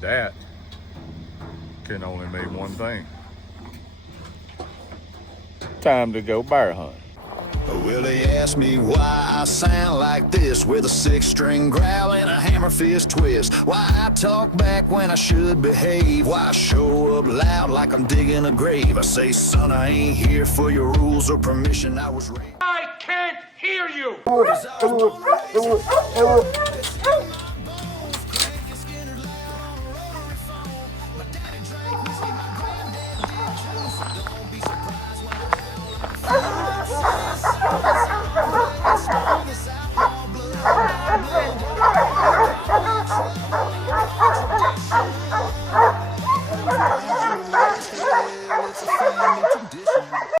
That can only mean one thing. Time to go bear hunt. Well, they asked me why I sound like this, with a 6-string growl and a hammer fist twist. Why I talk back when I should behave. Why I show up loud like I'm digging a grave. I say, son, I ain't here for your rules or permission. I was raised. I can't hear you!